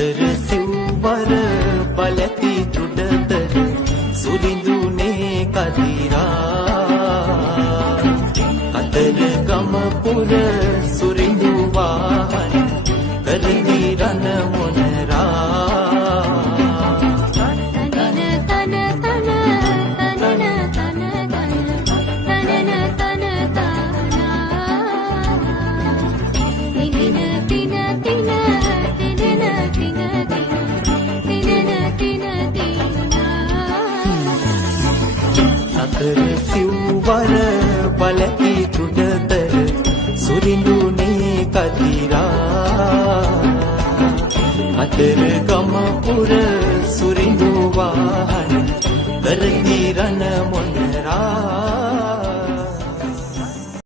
අතර සිව්වර බලති තුඩතර සුරිඳුනේ කදිරා අතර ගම පුර සුරිඳු වාහන කරවි රන මොනරා අතර සිව්වර බලති තුඩතර සුරිඳුනේ කදිරා අතර ගම පුර සුරිඳු වාහන කරවි රන මොනරා